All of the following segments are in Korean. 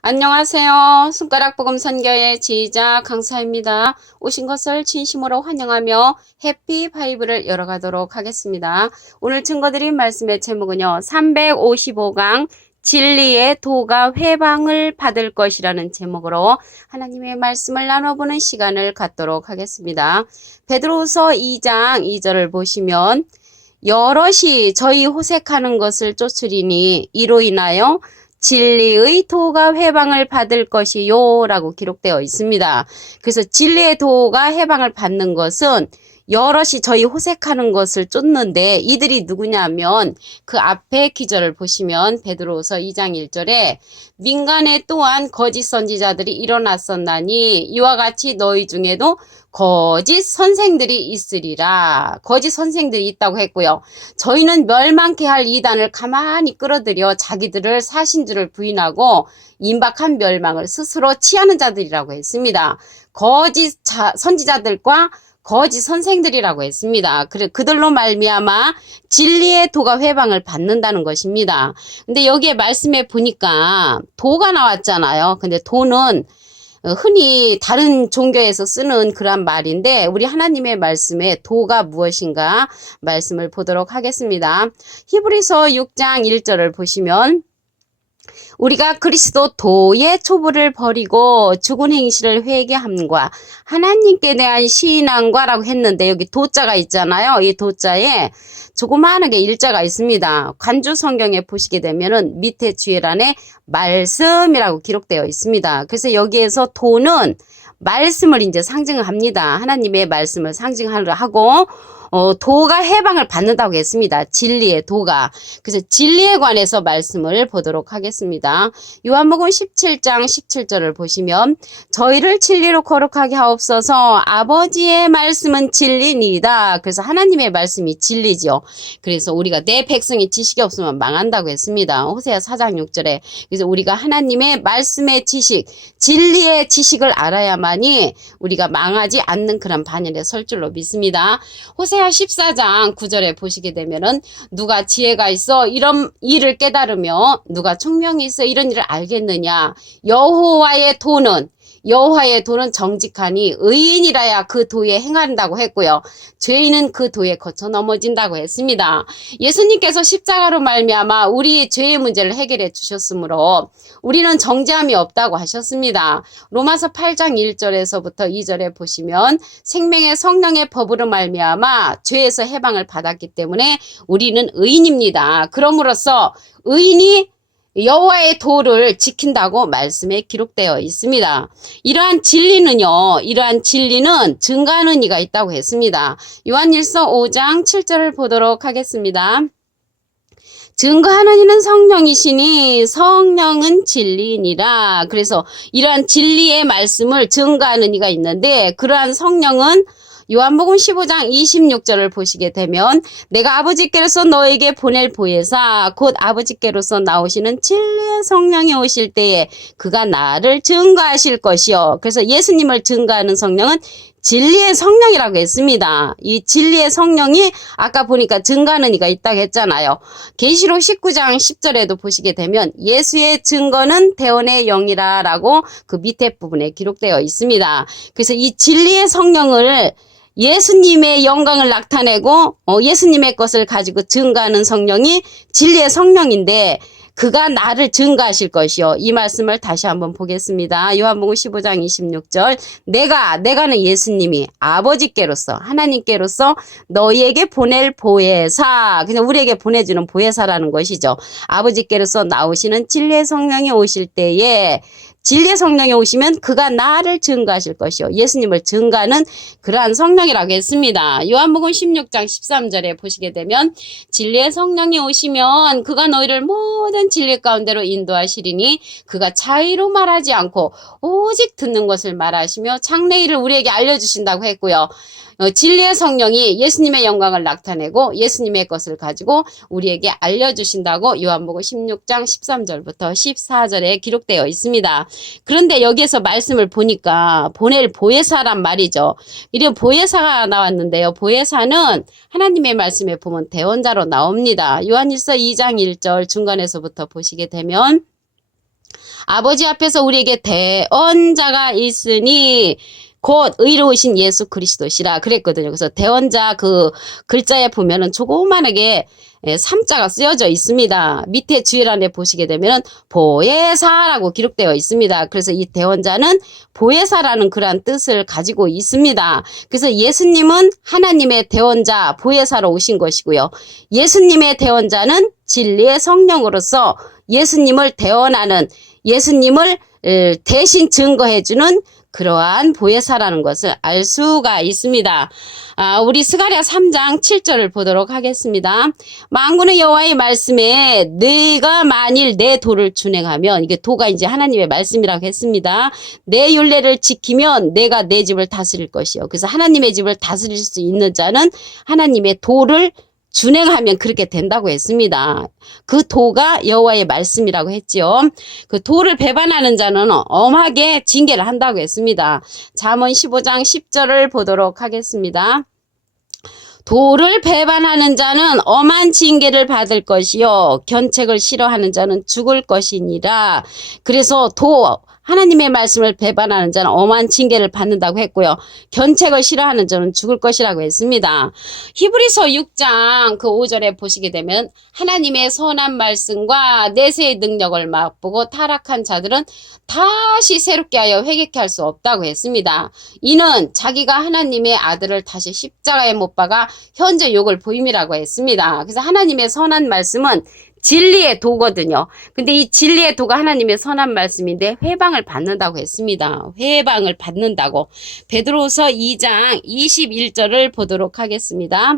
안녕하세요. 손가락복음 선교의 지휘자 강사입니다. 오신 것을 진심으로 환영하며 해피 바이블을 열어가도록 하겠습니다. 오늘 증거드린 말씀의 제목은요. 355강 진리의 도가 회방을 받을 것이라는 제목으로 하나님의 말씀을 나눠보는 시간을 갖도록 하겠습니다. 베드로후서 2장 2절을 보시면 여럿이 저희 호색하는 것을 쫓으리니 이로 인하여 진리의 도가 회방을 받을 것이요 라고 기록되어 있습니다. 그래서 진리의 도가 회방을 받는 것은 여럿이 저희 호색하는 것을 쫓는데 이들이 누구냐면 그 앞에 기절을 보시면 베드로후서 2장 1절에 민간에 또한 거짓 선지자들이 일어났었나니 이와 같이 너희 중에도 거짓 선생들이 있으리라. 거짓 선생들이 있다고 했고요. 저희는 멸망케 할 이단을 가만히 끌어들여 자기들을 사신줄을 부인하고 임박한 멸망을 스스로 취하는 자들이라고 했습니다. 거짓 선지자들과 거짓 선생들이라고 했습니다. 그들로 말미암아 진리의 도가 회방을 받는다는 것입니다. 근데 여기에 말씀에 보니까 도가 나왔잖아요. 근데 도는 흔히 다른 종교에서 쓰는 그런 말인데 우리 하나님의 말씀에 도가 무엇인가 말씀을 보도록 하겠습니다. 히브리서 6장 1절을 보시면 우리가 그리스도 도의 초부를 버리고 죽은 행실을 회개함과 하나님께 대한 신앙과라고 했는데 여기 도자가 있잖아요. 이 도자에 조그마하게 일자가 있습니다. 간주 성경에 보시게 되면은 밑에 주의란에 말씀이라고 기록되어 있습니다. 그래서 여기에서 도는 말씀을 이제 상징합니다. 하나님의 말씀을 상징하고 도가 해방을 받는다고 했습니다. 진리의 도가. 그래서 진리에 관해서 말씀을 보도록 하겠습니다. 요한복음 17장 17절을 보시면 저희를 진리로 거룩하게 하옵소서 아버지의 말씀은 진리니이다. 그래서 하나님의 말씀이 진리죠. 그래서 우리가 내 백성이 지식이 없으면 망한다고 했습니다. 호세아 4장 6절에. 그래서 우리가 하나님의 말씀의 지식, 진리의 지식을 알아야만이 우리가 망하지 않는 그런 반열에 설 줄로 믿습니다. 호세아 14장 9절에 보시게 되면은 누가 지혜가 있어 이런 일을 깨달으며 누가 총명이 있어 이런 일을 알겠느냐. 여호와의 도는 정직하니 의인이라야 그 도에 행한다고 했고요. 죄인은 그 도에 거쳐 넘어진다고 했습니다. 예수님께서 십자가로 말미암아 우리 죄의 문제를 해결해 주셨으므로 우리는 정죄함이 없다고 하셨습니다. 로마서 8장 1절에서부터 2절에 보시면 생명의 성령의 법으로 말미암아 죄에서 해방을 받았기 때문에 우리는 의인입니다. 그럼으로써 의인이 여호와의 도를 지킨다고 말씀에 기록되어 있습니다. 이러한 진리는 증거하는 이가 있다고 했습니다. 요한일서 5장 7절을 보도록 하겠습니다. 증거하는 이는 성령이시니 성령은 진리이니라. 그래서 이러한 진리의 말씀을 증거하는 이가 있는데 그러한 성령은 요한복음 15장 26절을 보시게 되면 내가 아버지께로서 너에게 보낼 보혜사 곧 아버지께로서 나오시는 진리의 성령이 오실 때에 그가 나를 증거하실 것이요. 그래서 예수님을 증거하는 성령은 진리의 성령이라고 했습니다. 이 진리의 성령이 아까 보니까 증거하는 이가 있다고 했잖아요. 계시록 19장 10절에도 보시게 되면 예수의 증거는 대언의 영이라 라고 그 밑에 부분에 기록되어 있습니다. 그래서 이 진리의 성령을 예수님의 영광을 나타내고 예수님의 것을 가지고 증거하는 성령이 진리의 성령인데 그가 나를 증거하실 것이요. 이 말씀을 다시 한번 보겠습니다. 요한복음 15장 26절 내가는 예수님이 아버지께로서 하나님께로서 너희에게 보낼 보혜사 그냥 우리에게 보내주는 보혜사라는 것이죠. 아버지께로서 나오시는 진리의 성령이 오실 때에 진리의 성령이 오시면 그가 나를 증거하실 것이요. 예수님을 증거하는 그러한 성령이라고 했습니다. 요한복음 16장 13절에 보시게 되면 진리의 성령이 오시면 그가 너희를 모든 진리 가운데로 인도하시리니 그가 자의로 말하지 않고 오직 듣는 것을 말하시며 장래일을 우리에게 알려주신다고 했고요. 진리의 성령이 예수님의 영광을 나타내고 예수님의 것을 가지고 우리에게 알려주신다고 요한복음 16장 13절부터 14절에 기록되어 있습니다. 그런데 여기에서 말씀을 보니까 보낼 보혜사란 말이죠. 이런 보혜사가 나왔는데요. 보혜사는 하나님의 말씀에 보면 대언자로 나옵니다. 요한일서 2장 1절 중간에서부터 보시게 되면 아버지 앞에서 우리에게 대언자가 있으니 곧 의로우신 예수 그리스도시라 그랬거든요. 그래서 대언자 그 글자에 보면은 조그만하게 삼자가 쓰여져 있습니다. 밑에 주의란에 보시게 되면 보혜사라고 기록되어 있습니다. 그래서 이 대언자는 보혜사라는 그러한 뜻을 가지고 있습니다. 그래서 예수님은 하나님의 대언자 보혜사로 오신 것이고요. 예수님의 대언자는 진리의 성령으로서 예수님을 대언하는, 예수님을 대신 증거해주는 그러한 보혜사라는 것을 알 수가 있습니다. 우리 스가랴 3장 7절을 보도록 하겠습니다. 만군의 여호와의 말씀에 네가 만일 내 도를 준행하면, 이게 도가 이제 하나님의 말씀이라고 했습니다. 내 율례를 지키면 내가 내 집을 다스릴 것이요. 그래서 하나님의 집을 다스릴 수 있는 자는 하나님의 도를 준행하면 그렇게 된다고 했습니다. 그 도가 여호와의 말씀이라고 했지요. 그 도를 배반하는 자는 엄하게 징계를 한다고 했습니다. 잠언 15장 10절을 보도록 하겠습니다. 도를 배반하는 자는 엄한 징계를 받을 것이요 견책을 싫어하는 자는 죽을 것이니라. 그래서 하나님의 말씀을 배반하는 자는 엄한 징계를 받는다고 했고요. 견책을 싫어하는 자는 죽을 것이라고 했습니다. 히브리서 6장 그 5절에 보시게 되면 하나님의 선한 말씀과 내세의 능력을 맛보고 타락한 자들은 다시 새롭게 하여 회개케 할 수 없다고 했습니다. 이는 자기가 하나님의 아들을 다시 십자가에 못 박아 현재 욕을 보임이라고 했습니다. 그래서 하나님의 선한 말씀은 진리의 도거든요. 근데 이 진리의 도가 하나님의 선한 말씀인데 회방을 받는다고 했습니다. 회방을 받는다고. 베드로서 2장 21절을 보도록 하겠습니다.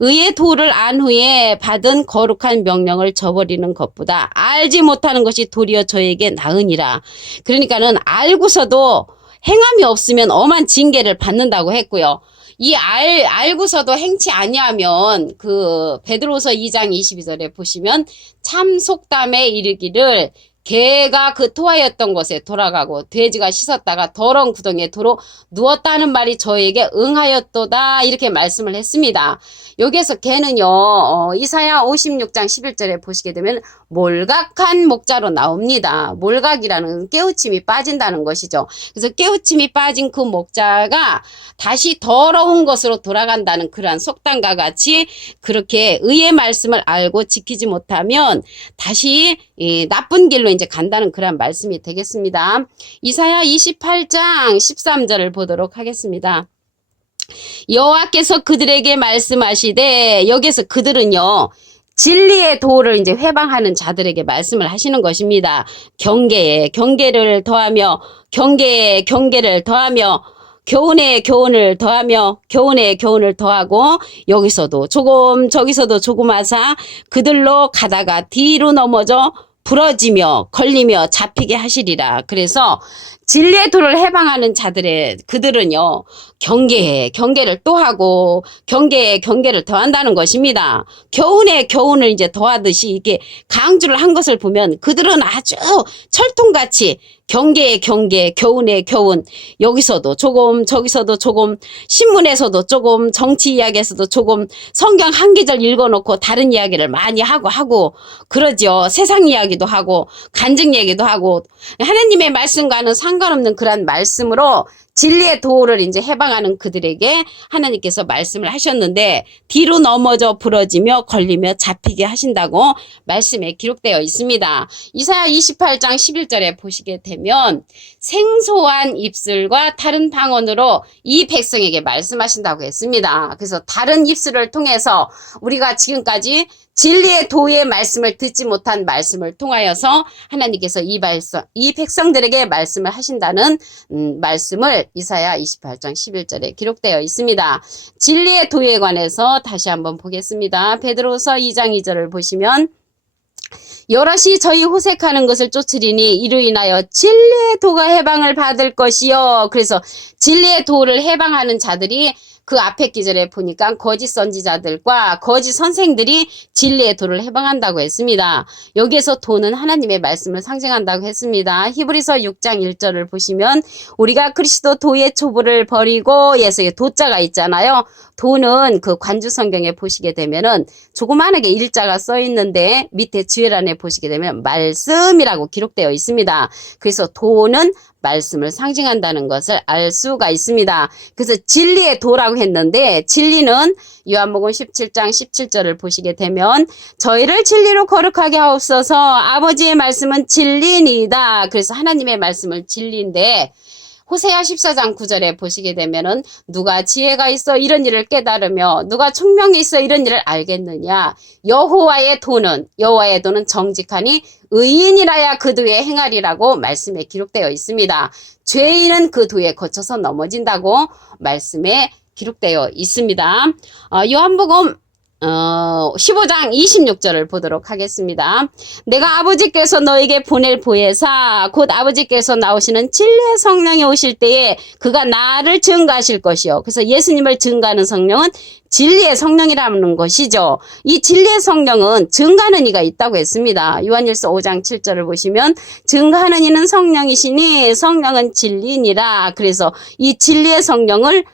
의의 도를 안 후에 받은 거룩한 명령을 저버리는 것보다 알지 못하는 것이 도리어 저에게 나으니라. 그러니까는 알고서도 행함이 없으면 엄한 징계를 받는다고 했고요. 이 알고서도 행치 아니하면 그 베드로서 2장 22절에 보시면 참 속담에 이르기를 개가 그 토하였던 곳에 돌아가고 돼지가 씻었다가 더러운 구덩이에 도로 누웠다는 말이 저에게 응하였도다 이렇게 말씀을 했습니다. 여기에서 개는요 이사야 56장 11절에 보시게 되면 몰각한 목자로 나옵니다. 몰각이라는 깨우침이 빠진다는 것이죠. 그래서 깨우침이 빠진 그 목자가 다시 더러운 것으로 돌아간다는 그러한 속담과 같이 그렇게 의의 말씀을 알고 지키지 못하면 다시 나쁜 길로 이제 간다는 그런 말씀이 되겠습니다. 이사야 28장 13절을 보도록 하겠습니다. 여호와께서 그들에게 말씀하시되, 여기서 그들은요 진리의 도를 이제 회방하는 자들에게 말씀을 하시는 것입니다. 경계에 경계를 더하며 경계에 경계를 더하며 교훈에 교훈을 더하며 교훈에 교훈을 더하고 여기서도 조금 저기서도 조금 하사 그들로 가다가 뒤로 넘어져 부러지며 걸리며 잡히게 하시리라. 그래서 진리의 도를 해방하는 자들의 그들은요 경계에 경계를 또 하고 경계에 경계를 더한다는 것입니다. 교훈에 교훈을 이제 더하듯이 이게 강조를 한 것을 보면 그들은 아주 철통같이 경계에 경계, 교훈에 교훈, 여기서도 조금 저기서도 조금 신문에서도 조금 정치 이야기에서도 조금 성경 한 구절 읽어놓고 다른 이야기를 많이 하고 그러죠. 세상 이야기도 하고 간증 얘기도 하고 하나님의 말씀과는 상관없는 그런 말씀으로 진리의 도를 이제 해방하는 그들에게 하나님께서 말씀을 하셨는데 뒤로 넘어져 부러지며 걸리며 잡히게 하신다고 말씀에 기록되어 있습니다. 이사야 28장 11절에 보시게 되면 생소한 입술과 다른 방언으로 이 백성에게 말씀하신다고 했습니다. 그래서 다른 입술을 통해서 우리가 지금까지 진리의 도의 말씀을 듣지 못한 말씀을 통하여서 하나님께서 이 백성들에게 말씀을 하신다는 말씀을 이사야 28장 11절에 기록되어 있습니다. 진리의 도에 관해서 다시 한번 보겠습니다. 베드로서 2장 2절을 보시면 여럿이 저희 호색하는 것을 쫓으리니 이로 인하여 진리의 도가 해방을 받을 것이요. 그래서 진리의 도를 해방하는 자들이 그 앞에 기절에 보니까 거짓 선지자들과 거짓 선생들이 진리의 도를 해방한다고 했습니다. 여기에서 도는 하나님의 말씀을 상징한다고 했습니다. 히브리서 6장 1절을 보시면 우리가 그리스도 도의 초부를 버리고 예수의 도자가 있잖아요. 도는 그 관주 성경에 보시게 되면은 조그만하게 일자가 써 있는데 밑에 주열안에 보시게 되면 말씀이라고 기록되어 있습니다. 그래서 도는 말씀을 상징한다는 것을 알 수가 있습니다. 그래서 진리의 도라고 했는데 진리는 요한복음 17장 17절을 보시게 되면 저희를 진리로 거룩하게 하옵소서 아버지의 말씀은 진리니이다. 그래서 하나님의 말씀은 진리인데 호세아 14장 9절에 보시게 되면은 누가 지혜가 있어 이런 일을 깨달으며 누가 총명이 있어 이런 일을 알겠느냐. 여호와의 도는 정직하니 의인이라야 그 도에 행하리라고 말씀에 기록되어 있습니다. 죄인은 그 도에 거쳐서 넘어진다고 말씀에 기록되어 있습니다. 요한복음 15장 26절을 보도록 하겠습니다. 내가 아버지께서 너에게 보낼 보혜사 곧 아버지께서 나오시는 진리의 성령이 오실 때에 그가 나를 증거하실 것이요. 그래서 예수님을 증거하는 성령은 진리의 성령이라는 것이죠. 이 진리의 성령은 증거하는 이가 있다고 했습니다. 요한일서 5장 7절을 보시면 증거하는 이는 성령이시니 성령은 진리니라. 그래서 이 진리의 성령을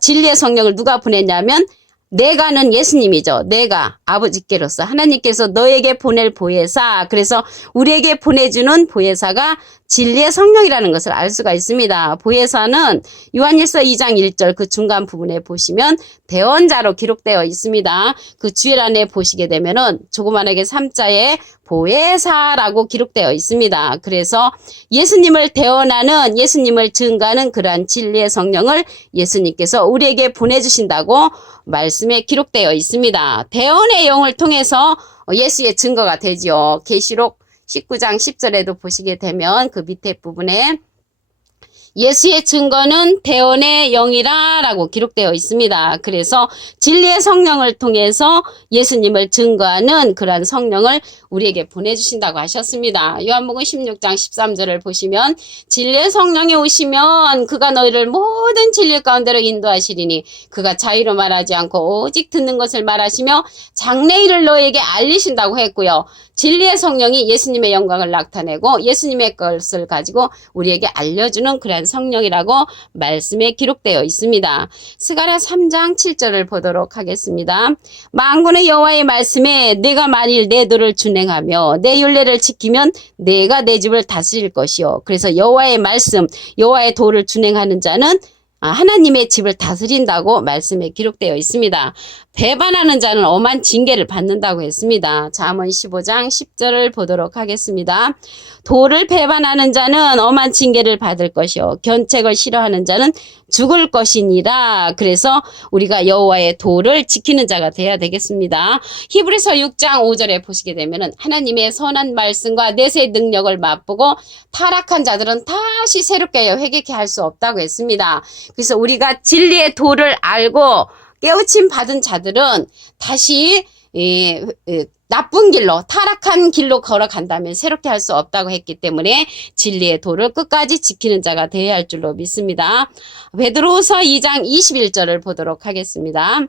진리의 성령을 누가 보냈냐면 내가는 예수님이죠. 내가 아버지께로서 하나님께서 너에게 보낼 보혜사. 그래서 우리에게 보내주는 보혜사가 진리의 성령이라는 것을 알 수가 있습니다. 보혜사는 요한일서 2장 1절 그 중간 부분에 보시면 대언자로 기록되어 있습니다. 그 주일안에 보시게 되면은 조그만하게 3자에 보혜사라고 기록되어 있습니다. 그래서 예수님을 대언하는 예수님을 증거하는 그러한 진리의 성령을 예수님께서 우리에게 보내주신다고 말씀에 기록되어 있습니다. 대언의 영을 통해서 예수의 증거가 되지요. 계시록 19장 10절에도 보시게 되면 그 밑에 부분에 예수의 증거는 대언의 영이라 라고 기록되어 있습니다. 그래서 진리의 성령을 통해서 예수님을 증거하는 그러한 성령을 우리에게 보내주신다고 하셨습니다. 요한복음 16장 13절을 보시면 진리의 성령이 오시면 그가 너희를 모든 진리 가운데로 인도하시리니 그가 자유로 말하지 않고 오직 듣는 것을 말하시며 장래일을 너희에게 알리신다고 했고요. 진리의 성령이 예수님의 영광을 나타내고 예수님의 것을 가지고 우리에게 알려주는 그러한 성령이라고 말씀에 기록되어 있습니다. 스가랴 3장 7절을 보도록 하겠습니다. 만군의 여호와의 말씀에 내가 만일 내 도를 준행하며 내 율례를 지키면 내가 내 집을 다스릴 것이요. 그래서 여호와의 말씀, 여호와의 도를 준행하는 자는 하나님의 집을 다스린다고 말씀에 기록되어 있습니다. 배반하는 자는 엄한 징계를 받는다고 했습니다. 잠언 15장 10절을 보도록 하겠습니다. 도를 배반하는 자는 엄한 징계를 받을 것이요 견책을 싫어하는 자는 죽을 것이니라. 그래서 우리가 여호와의 도를 지키는 자가 되어야 되겠습니다. 히브리서 6장 5절에 보시게 되면 하나님의 선한 말씀과 내세의 능력을 맛보고 타락한 자들은 다시 새롭게 회개케 할 수 없다고 했습니다. 그래서 우리가 진리의 도를 알고 깨우침 받은 자들은 다시 나쁜 길로 타락한 길로 걸어간다면 새롭게 할 수 없다고 했기 때문에 진리의 도를 끝까지 지키는 자가 되어야 할 줄로 믿습니다. 베드로후서 2장 21절을 보도록 하겠습니다.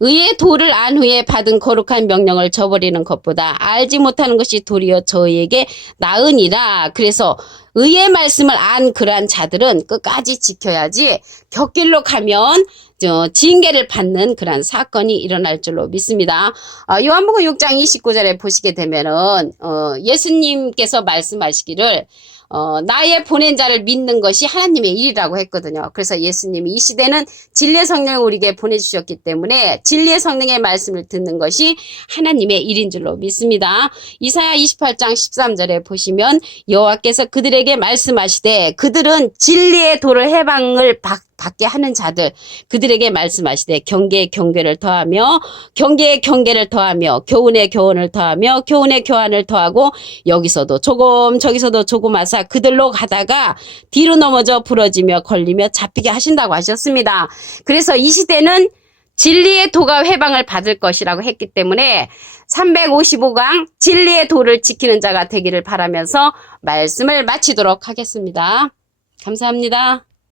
의의 도를 안 후에 받은 거룩한 명령을 저버리는 것보다 알지 못하는 것이 도리어 저희에게 나으니라. 그래서 의의 말씀을 안 그러한 자들은 끝까지 지켜야지 곁길로 가면 징계를 받는 그러한 사건이 일어날 줄로 믿습니다. 요한복음 6장 29절에 보시게 되면은 예수님께서 말씀하시기를 나의 보낸 자를 믿는 것이 하나님의 일이라고 했거든요. 그래서 예수님이 이 시대는 진리의 성령을 우리에게 보내주셨기 때문에 진리의 성령의 말씀을 듣는 것이 하나님의 일인 줄로 믿습니다. 이사야 28장 13절에 보시면 여호와께서 그들에게 말씀하시되 그들은 진리의 도를 해방을 받게 하는 자들 그들에게 말씀하시되 경계에 경계를 더하며 경계에 경계를 더하며 교훈에 교훈을 더하며 교훈에 교환을 더하고 여기서도 조금 저기서도 조금 하사 그들로 가다가 뒤로 넘어져 부러지며 걸리며 잡히게 하신다고 하셨습니다. 그래서 이 시대는 진리의 도가 회방을 받을 것이라고 했기 때문에 355강 진리의 도를 지키는 자가 되기를 바라면서 말씀을 마치도록 하겠습니다. 감사합니다.